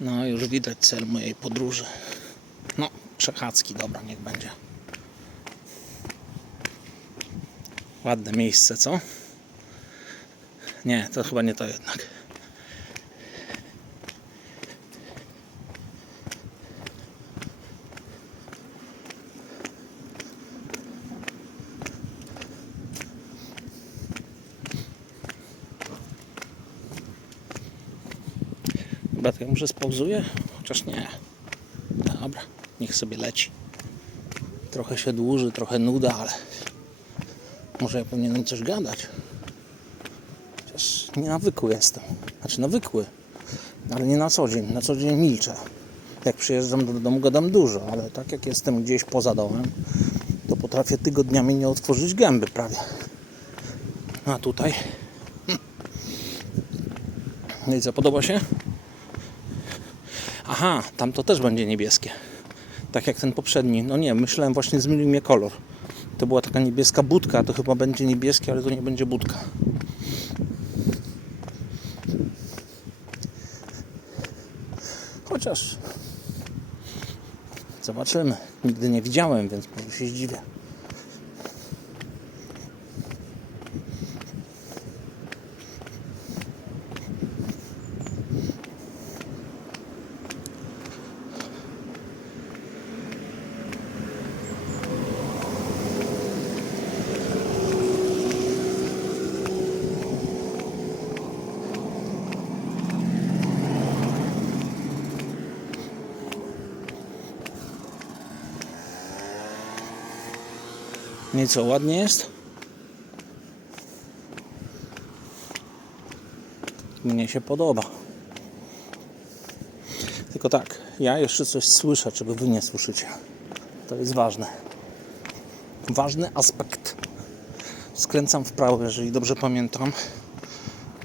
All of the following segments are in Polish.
już widać cel mojej podróży. No, przechadzki, dobra, niech będzie. Ładne miejsce, co? Nie, to chyba nie to jednak. Ja może spauzuję? Chociaż nie. Dobra, niech sobie leci. Trochę się dłuży, trochę nuda, ale może ja powinienem coś gadać. Chociaż nie nawykły jestem. Znaczy nawykły, ale nie na co dzień. Na co dzień milczę. Jak przyjeżdżam do domu, gadam dużo, ale tak jak jestem gdzieś poza domem, to potrafię tygodniami nie otworzyć gęby prawie. A tutaj. Hmm. No i co, podoba się? Aha, tam to też będzie niebieskie. Tak jak ten poprzedni. No nie, myślałem właśnie zmienił mnie kolor. To była taka niebieska budka, to chyba będzie niebieskie, ale to nie będzie budka. Chociaż zobaczymy. Nigdy nie widziałem, więc może się zdziwię. Nie co, ładnie jest? Mnie się podoba. Tylko tak, ja jeszcze coś słyszę, czego wy nie słyszycie. To jest ważne. Ważny aspekt. Skręcam w prawo, jeżeli dobrze pamiętam.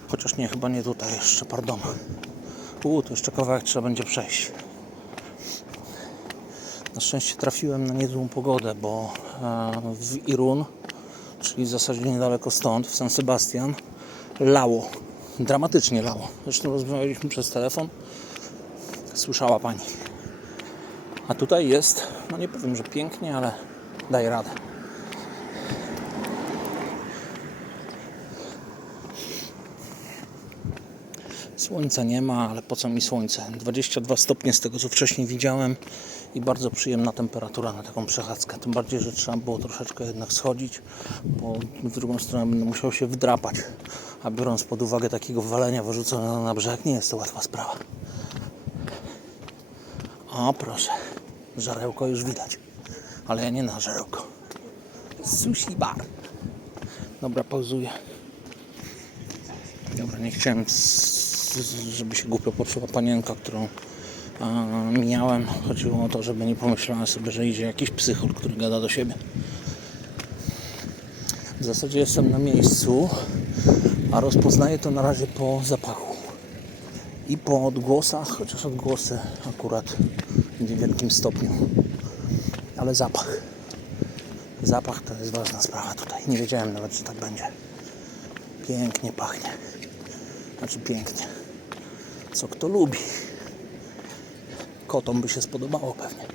Chociaż nie, chyba nie tutaj jeszcze, pardon. U, to jeszcze kawałek trzeba będzie przejść. Na szczęście trafiłem na niezłą pogodę, bo e, w Irun, czyli w zasadzie niedaleko stąd, w San Sebastian, lało. Dramatycznie lało. Zresztą rozmawialiśmy przez telefon. Słyszała pani. A tutaj jest, no nie powiem, że pięknie, ale daje radę. Słońca nie ma, ale po co mi słońce? 22 stopnie z tego co wcześniej widziałem i bardzo przyjemna temperatura na taką przechadzkę. Tym bardziej, że trzeba było troszeczkę jednak schodzić, bo w drugą stronę będę musiał się wdrapać. A biorąc pod uwagę takiego walenia wyrzuconego na brzeg, nie jest to łatwa sprawa. O proszę, żarełko już widać, ale ja nie na żarełko. Sushi bar. Dobra, pauzuję. Dobra, nie chciałem, żeby się głupio poczuła panienka, którą mijałem. Chodziło o to, żeby nie pomyślała sobie, że idzie jakiś psychol, który gada do siebie. W zasadzie jestem na miejscu, a rozpoznaję to na razie po zapachu i po odgłosach, chociaż odgłosy akurat w niewielkim stopniu. Ale zapach. Zapach to jest ważna sprawa tutaj. Nie wiedziałem nawet, że tak będzie. Pięknie pachnie. Znaczy pięknie. Co kto lubi. Kotom by się spodobało pewnie.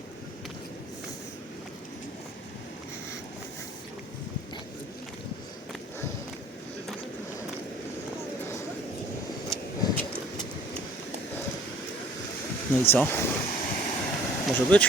No i co? Może być?